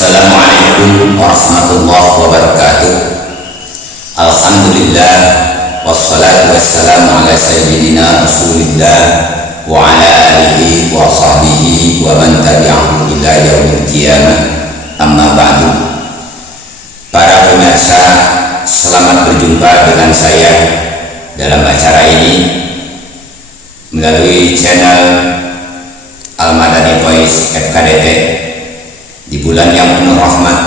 Assalamualaikum warahmatullahi wabarakatuh. Alhamdulillah wassalatu wassalamu ala sayyidina Rasulillah wa ala alihi wa sahbihi wa man tabi'ahu ila yaumil qiyamah. Amma ba'du. Para pemirsa, selamat berjumpa dengan saya dalam acara ini melalui channel Al-Madani Voice FKDT di bulan yang penuh rahmat,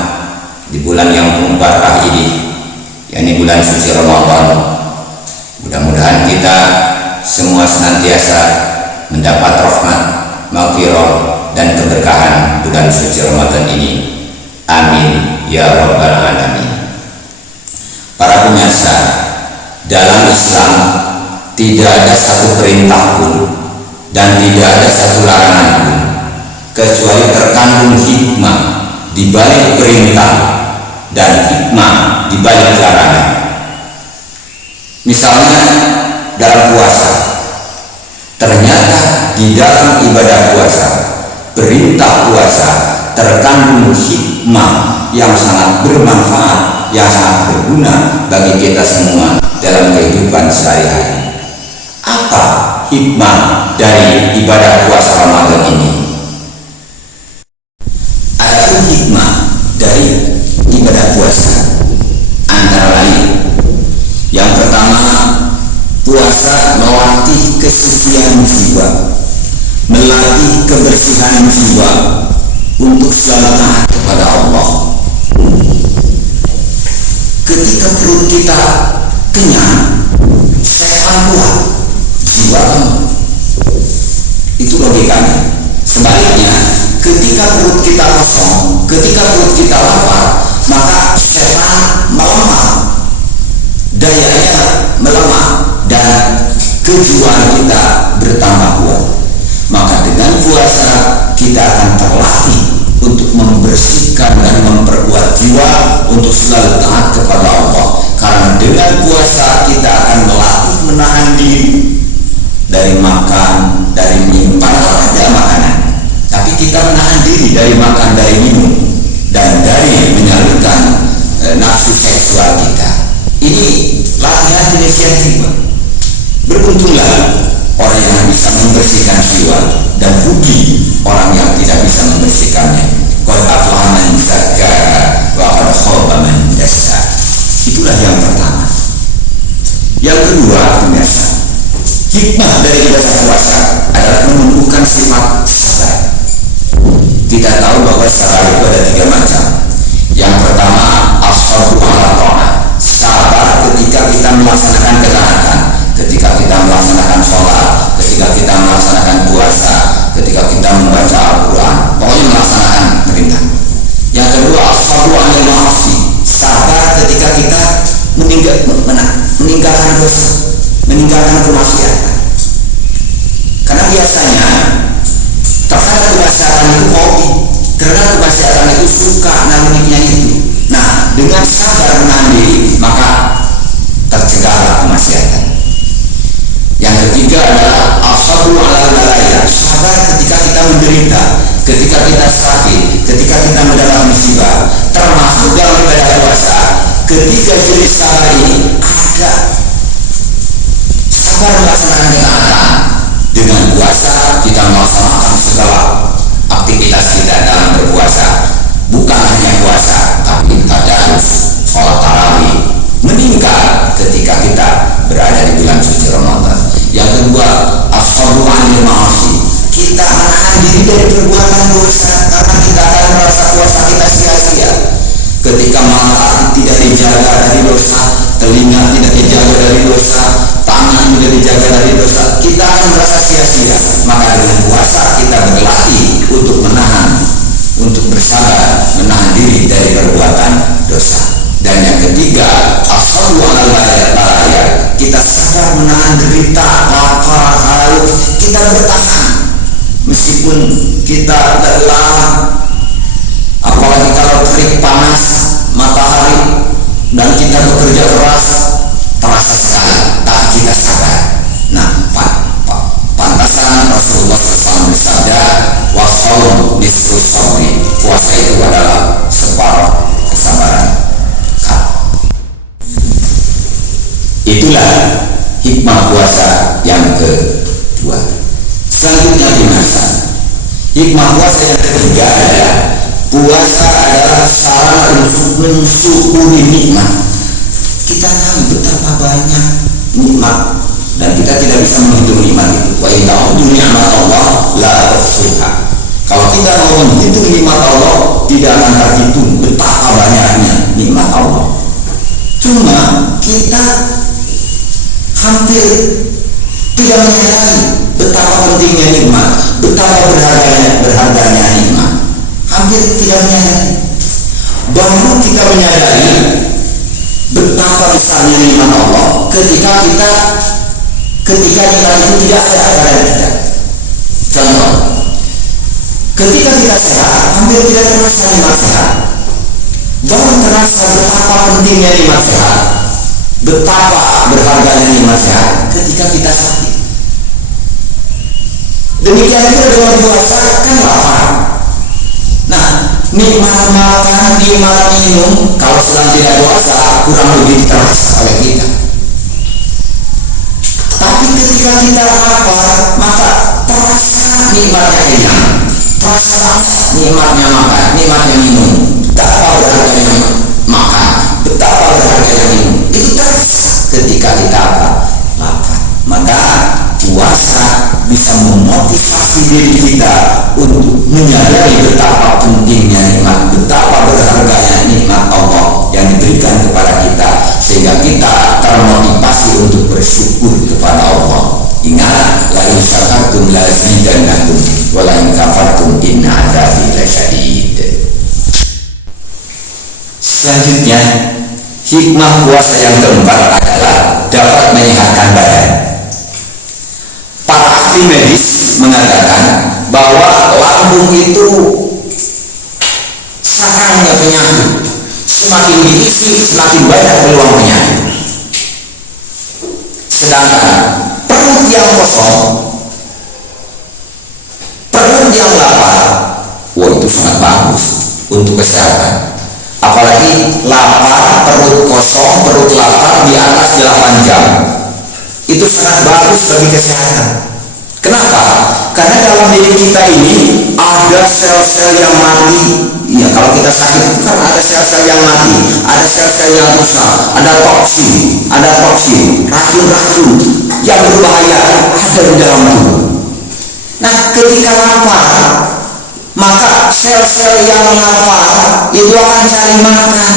di bulan yang penuh barakah ini, yakni bulan suci Ramadan. Mudah-mudahan kita semua senantiasa mendapat rahmat, maghfirah dan keberkahan bulan suci Ramadan ini. Amin ya rabbal alamin. Para pemirsa, dalam Islam tidak ada satu perintah pun dan tidak ada satu larangan pun kecuali terkandung hikmah di balik perintah dan hikmah di balik larangan. Misalnya dalam puasa, ternyata di dalam ibadah puasa, perintah puasa terkandung hikmah yang sangat bermanfaat, yang sangat berguna bagi kita semua dalam kehidupan sehari-hari. Apa hikmah dari ibadah puasa Ramadan ini? Ada hikmah dari ibadah puasa, antara lain yang pertama, puasa melatih kesucian jiwa, melatih kebersihan jiwa untuk selalu taat kepada Allah. Ketika perut kita kenyang, setan kuat, jiwa lemah. Itu logikanya. Sebaliknya, ketika perut kita kosong, ketika perut kita lapar, maka setan melemah, dayanya melemah, dan kejiwaan kita bertambah kuat. Maka dengan puasa kita akan terlatih untuk membersihkan dan memperkuat jiwa untuk selalu taat kepada Allah. Karena dengan puasa kita akan melatih menahan diri dari makan, dari minum. Padahal ada makanan, tapi kita menahan diri dari makan, dari minum, dan dari menyalurkan nafsu seksual kita. Ini latihan demikian jiwa. Beruntunglah orang yang bisa membersihkan jiwa, dan rugi orang yang tidak bisa membersihkannya. Qad aflaha man zakkaha wa qad khaba man dassaha. Itulah yang pertama. Yang kedua, pemirsa, hikmah dari ibadah puasa adalah menumbuhkan sifat sabar. Kita tahu bahwa sabar itu ada 3 macam. Yang pertama, as-sabru ala ta'ah, sabar ketika kita melaksanakan ketaatan, ketika kita melaksanakan sholat, ketika kita melaksanakan puasa, ketika kita membaca Al-Quran, pokoknya melaksanakan perintah. Yang kedua, as-sabru anil ma'asi, sabar ketika kita meninggalkan dosa, meninggalkan kemaksiatan. Karena biasanya terkadang kemaksiatan itu hobi, karena kemaksiatan itu suka namanya itu. Nah, dengan sabar menahan diri, maka tercegahlah kemaksiatan. Yang ketiga adalah as-sabru ala balaya, sabar ketika kita menderita, ketika kita sakit, ketika kita mendapat musibah. Termasuk dalam ibadah puasa, ketiga jenis sabar ini ada. Sabar melaksanakan ketaatan. Dengan puasa kita melaksanakan segala aktivitas kita dalam berpuasa. Bukan hanya puasa, tapi tadarus, sholat tarawih, meningkat ketika kita berada di bulan suci Ramadan. Yang kedua, as-sabru 'anil ma'asi, kita menahan diri dari perbuatan dosa, karena kita akan merasa puasa kita sia-sia. Ketika mata tidak dijaga dari dosa, telinga tidak dijaga dari dosa, tangan tidak dijaga dari dosa, kita akan merasa sia-sia. Maka dengan puasa kita berlatih untuk menahan, untuk bersabar, menahan diri dari perbuatan dosa. Dan yang ketiga, as-sabru 'alal balaya, kita sabar menahan derita, lapar, haus, kita bertahan meskipun kita lelah. Apalagi kalau terik panas matahari dan kita bekerja keras, terasa sekali, tapi kita sabar. Nah, pantasan Rasulullah SAW bersabda, wa shaum nisfu sabri, puasa itu adalah Hikmah puasa yang ketiga adalah puasa adalah sarana untuk mensyukuri nikmat. Kita tahu betapa banyak nikmat dan kita tidak bisa menghitung nikmat itu. Wa in ta'uddu ni'mat Allah la tuhsuha. Kalau kita mau menghitung nikmat Allah, tidak akan terhitung betapa banyaknya nikmat Allah. Cuma kita hampir tidak menyadari betapa pentingnya nikmat, betapa berharganya nikmat. Hampir tidak menyadari. Baru kita menyadari betapa besarnya nikmat Allah ketika nikmat itu tidak ada pada kita. Contoh, ketika kita sehat, hampir tidak terasa nikmat sehat. Baru terasa betapa pentingnya nikmat sehat, betapa berharganya nikmat sehat ketika kita sakit. Demikian juga dengan puasa, kan lapar. Nah, nikmat makan, nikmat minum, kalau sedang tidak puasa kurang lebih terasa oleh kita. Tapi ketika kita lapar, maka terasa nikmatnya kenyang, terasa nikmatnya makan, nikmatnya minum, betapa berharganya makan, betapa berharganya minum. Itu terasa ketika kita lapar. Maka puasa bisa memotivasi diri kita untuk menyadari betapa pentingnya nikmat, betapa berharganya nikmat Allah yang diberikan kepada kita, sehingga kita termotivasi untuk bersyukur kepada Allah. Ingat, la in syakartum la azidannakum wa la in kafartum inna adzabi lasyadid. Selanjutnya, hikmah puasa yang keempat adalah dapat menyehatkan badan. Para ahli medis mengatakan bahwa lambung itu sarangnya penyakit. Semakin diisi, semakin banyak peluang penyakit. Sedangkan perut yang kosong, perut yang lapar, wah itu sangat bagus untuk kesehatan. Apalagi lapar, perut kosong, perut lapar di atas 8 jam. Itu sangat bagus bagi kesehatan. Kenapa? Karena dalam diri kita ini ada sel-sel yang mati. Ya, kalau kita sakit itu kan ada sel-sel yang mati, ada sel-sel yang rusak, ada toksin, racun-racun yang berbahaya ada di dalam tubuh. Nah, ketika lapar, maka sel-sel yang lapar itu akan cari makan.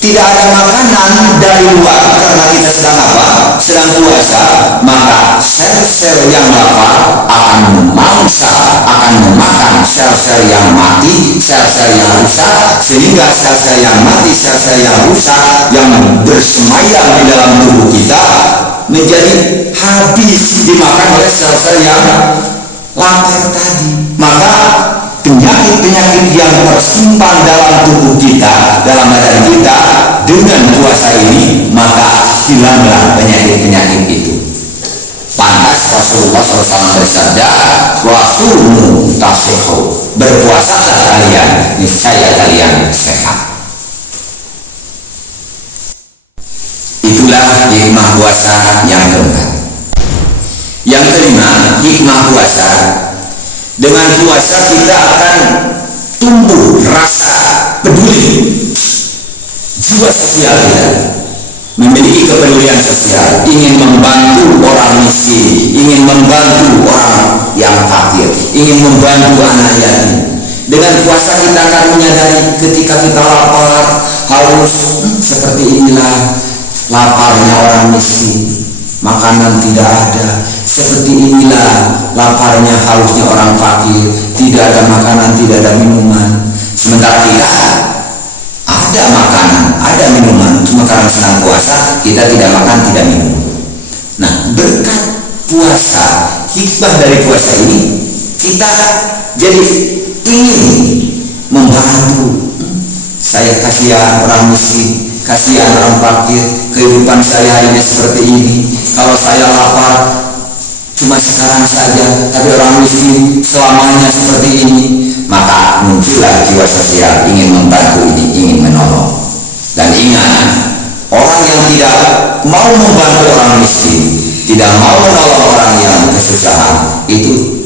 Tidak ada makanan dari luar karena kita sedang apa? Sedang puasa, maka sel-sel yang lapar akan memangsa, akan memakan sel-sel yang mati, sel-sel yang rusak, sehingga sel-sel yang mati, sel-sel yang rusak yang bersemayam di dalam tubuh kita menjadi habis dimakan oleh sel-sel yang lapar tadi. Maka penyakit-penyakit yang tersimpan dalam tubuh kita, dalam badan kita, dengan puasa ini maka hilanglah penyakit-penyakit itu. Pantas Rasulullah SAW bersabda, wasumu tasihu, berpuasalah kalian, niscaya kalian sehat. Itulah hikmah puasa yang keempat. Yang kelima, hikmah puasa. Dengan puasa kita akan tumbuh rasa peduli, jiwa sosial kita, memiliki kepedulian sosial, ingin membantu orang miskin, ingin membantu orang yang fakir, ingin membantu anak yatim. Dengan puasa kita akan menyadari ketika kita lapar, haus, seperti inilah laparnya orang miskin, makanan tidak ada. Seperti inilah laparnya, hausnya orang fakir, tidak ada makanan, tidak ada minuman. Sementara kita ada makanan, ada minuman, cuma karena sedang puasa kita tidak makan, tidak minum. Nah, berkat puasa, hikmah dari puasa ini, kita jadi ingin membantu. Saya kasihan orang miskin, kasihan orang fakir, kehidupan saya ini seperti ini. Kalau saya lapar cuma sekarang saja, tapi orang miskin selamanya seperti ini. Maka muncullah jiwa sosial, ingin membantu ini, ingin menolong. Dan ingat, orang yang tidak mau membantu orang miskin, tidak mau menolong orang yang kesusahan, itu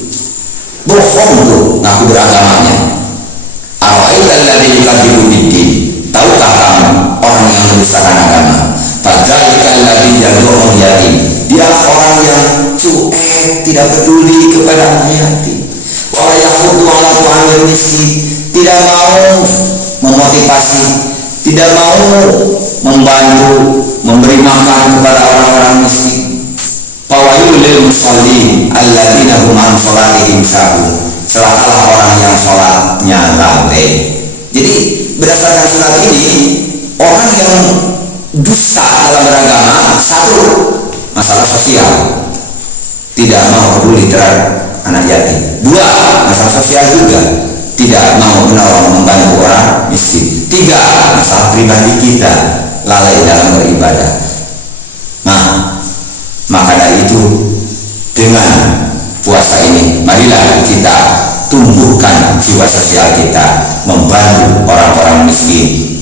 bohong tuh ngaku beragamanya. Awaital ladzi yukadzibu biddin, tahukah kamu orang yang mendustakan agama? Fadzalikal ladzi yad'ul yatim, dia orang yang cuek, tidak peduli kepada anak yatim. Wa yaqutu ala ta'amil miskin, tidak mau memotivasi, tidak mau membantu memberi makan kepada orang-orang miskin. Fawailul lil musallin alladzina hum an sholatihim sahun, celakalah orang yang sholatnya lalai. Jadi berdasarkan surat ini, orang yang dusta dalam beragama, satu, masalah sosial, tidak mau peduli terhadap anak yatim. Dua, masalah sosial juga, tidak mau menolong membantu orang miskin. Tiga, masalah pribadi kita, lalai dalam beribadah. Nah, maka dari itu dengan puasa ini marilah kita tumbuhkan jiwa sosial kita, membantu orang-orang miskin,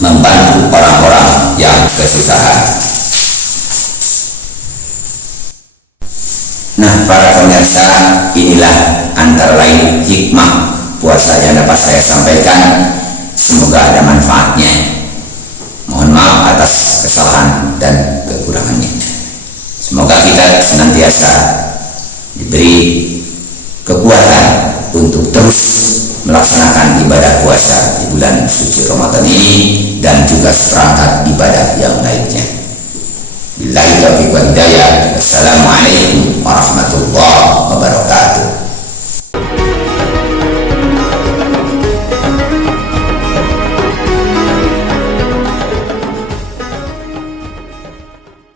membantu orang-orang yang kesusahan. Nah, para pemirsa, inilah antara lain hikmah puasa yang dapat saya sampaikan. Semoga ada manfaatnya. Mohon maaf atas kesalahan dan kekurangannya. Semoga kita senantiasa diberi kekuatan untuk terus melaksanakan ibadah puasa di bulan suci Ramadan ini dan juga seperangkat ibadah yang lainnya.